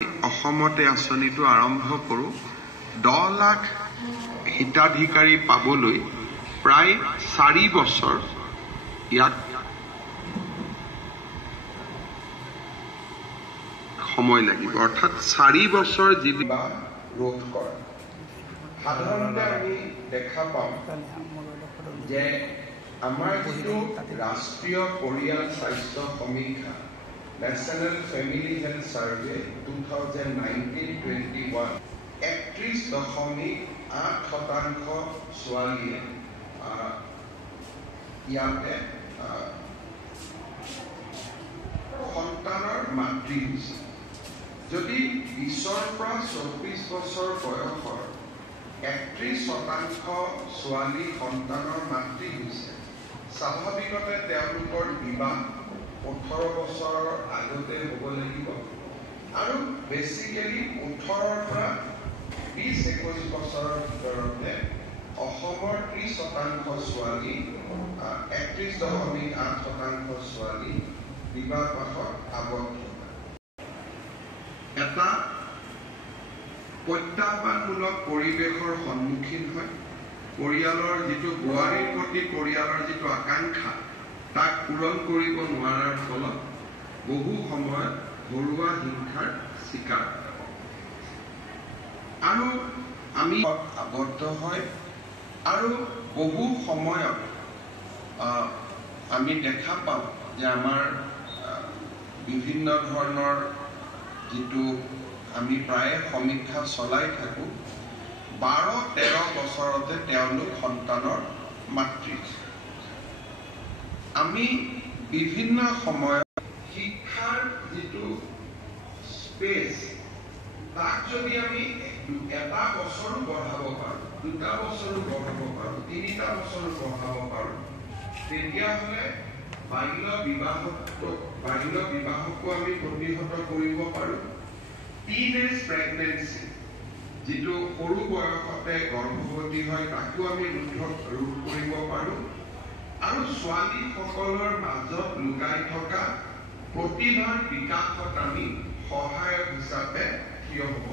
অসমতে আঁচনিটো আৰম্ভ কৰোঁ 10 লাখ হিতাধিকাৰী পাবলৈ প্ৰায় 4 বছৰ ইয়াত সময় লাগিব অৰ্থাৎ 4 বছৰ যিবা ৰোধ কৰা সাধাৰণতে আমি দেখা পাওঁ যে আমাৰ যিটো ৰাষ্ট্ৰীয় পৰিয়াল স্বাস্থ্য সমীক্ষা National Family Health Survey 2019-21 31.8% ছোৱালীয়ে ইয়াতে সন্তানৰ মাতৃ হৈছে যদি 20ৰ পৰা 24 বছৰ বয়সৰ 31% ছোৱালী সন্তানৰ মাতৃ হৈছে স্বাভাৱিকতে তেওঁলোকৰ বিবাহ 18 বছৰৰ আগতে হ'ব লাগিব আৰু বেসিক্যালি 18ৰ পৰা 20-21 বছৰৰ ভিতৰতে অসমৰ 30% ছোৱালী 31.8% ছোৱালী বিবাহ পাশত আবদ্ধ এটা প্ৰত্যাহ্বানমূলক পৰিৱেশৰ সন্মুখীন হয় পৰিয়ালৰ যিটো বোৱাৰীৰ প্ৰতি পৰিয়ালৰ যিটো আকাংক্ষা তাক পূৰণ কৰিব নোৱাৰাৰ ফলত বহু সময়ত ঘৰুৱা হিংসাৰ শিকাৰ আৰু আমি আবদ্ধ হয় আৰু বহু সময়ত আমি দেখা পাওঁ যে আমাৰ বিভিন্ন ধৰণৰ যিটো আমি প্ৰায় সমীক্ষা চলাই থাকোঁ 12-13 বছৰতে তেওঁলোক সন্তানৰ মাতৃ আমি বিভিন্ন সময়ত শিক্ষাৰ যিটো স্পেচ তাক যদি আমি 1 বছৰো বঢ়াব পাৰোঁ 2 বছৰো বঢ়াব পাৰোঁ 3টা বছৰো বঢ়াব পাৰোঁ তেতিয়াহ'লে বাল্য বিবাহকো আমি প্ৰতিহত কৰিব পাৰোঁ টিনেজ প্ৰেগনেন্সি যিটো সৰু বয়সতে গৰ্ভৱতী হয় তাকো আমি ৰোধ কৰিব পাৰোঁ আৰু ছোৱালীসকলৰ মাজত লুকাই থকা প্ৰতিভাৰ বিকাশত আমি সহায়ক হিচাপে থিয় হ'ব